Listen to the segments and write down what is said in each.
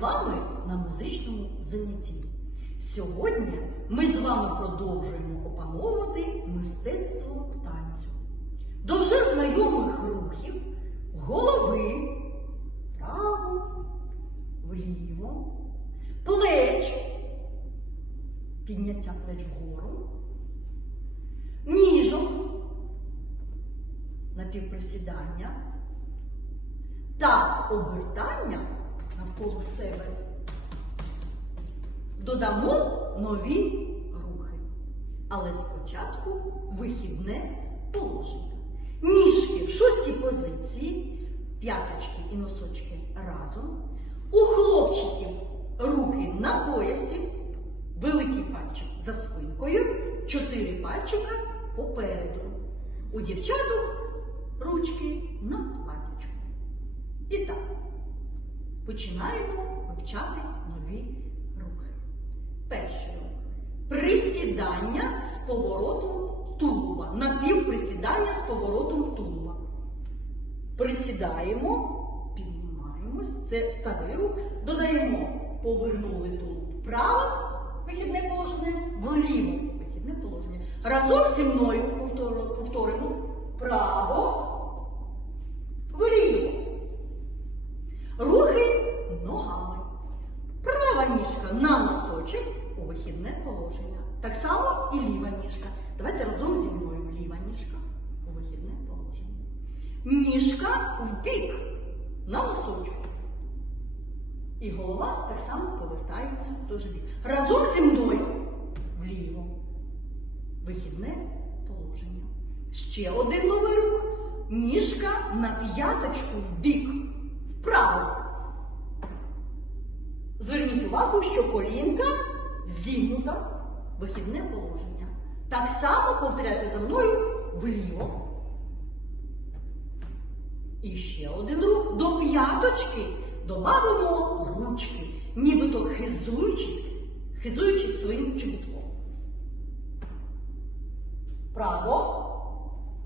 вами на музичному занятті. Сьогодні ми з вами продовжуємо опановувати мистецтво танцю. До вже знайомих рухів голови вправо, вліво, плеч, підняття плеч вгору, ніжок, напівприсідання та обертання навколо себе. Додамо нові рухи. Але спочатку вихідне положення. Ніжки в шостій позиції, п'яточки і носочки разом. У хлопчиків руки на поясі, великий пальчик за спинкою, чотири пальчика попереду. У дівчаток ручки на платічку. І так, починаємо вивчати нові рухи. Перший рух. Присідання з поворотом тулуба. Напівприсідання з поворотом тулуба. Присідаємо, піднімаємось. Це старий рух. Додаємо, повернули тулуб вправо, вихідне положення, вліво, вихідне положення. Разом зі мною повторимо право, вліво. Рухи ногами. Права ніжка на носочок у вихідне положення. Так само і ліва ніжка. Давайте разом зі мною ліва ніжка у вихідне положення. Ніжка в бік на носочку. І голова так само повертається в той же бік. Разом зі мною вліво. Вихідне положення. Ще один новий рух. Ніжка на п'яточку в бік. Вправо. Зверніть увагу, що колінка зігнута, вихідне положення. Так само повторяйте за мною вліво. І ще один рух. До п'яточки додамо ручки, нібито хизуючи, хизуючи своїм чобітком. Право.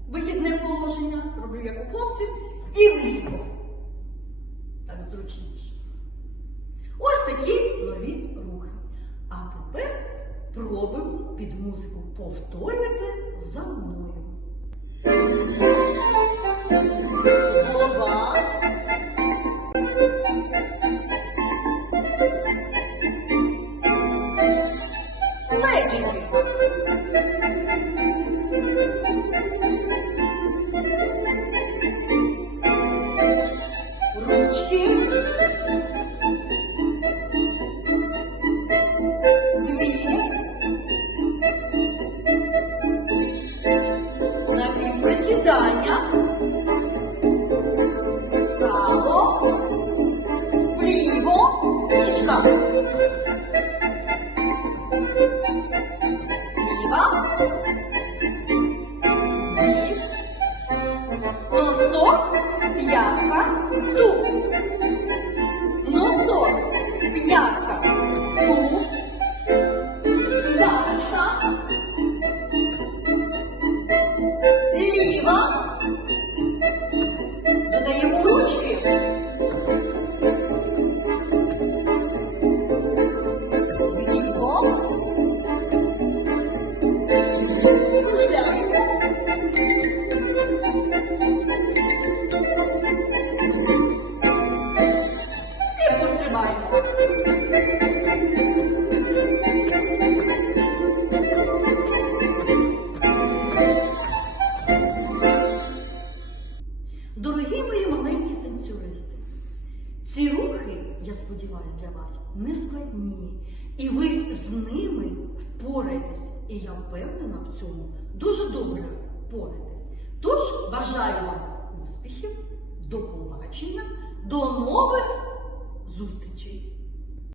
Вихідне положення. Роблю як у хлопців. І вліво. Зручніше. Ось такі нові рухи. А тепер пробуємо під музику повторювати за мною. Голова. Плечики. Ручки. Дві. Я сподіваюся, для вас не складні, і ви з ними впораєтесь. І я впевнена в цьому дуже добре впораєтесь. Тож бажаю вам успіхів, до побачення, до нових зустрічей!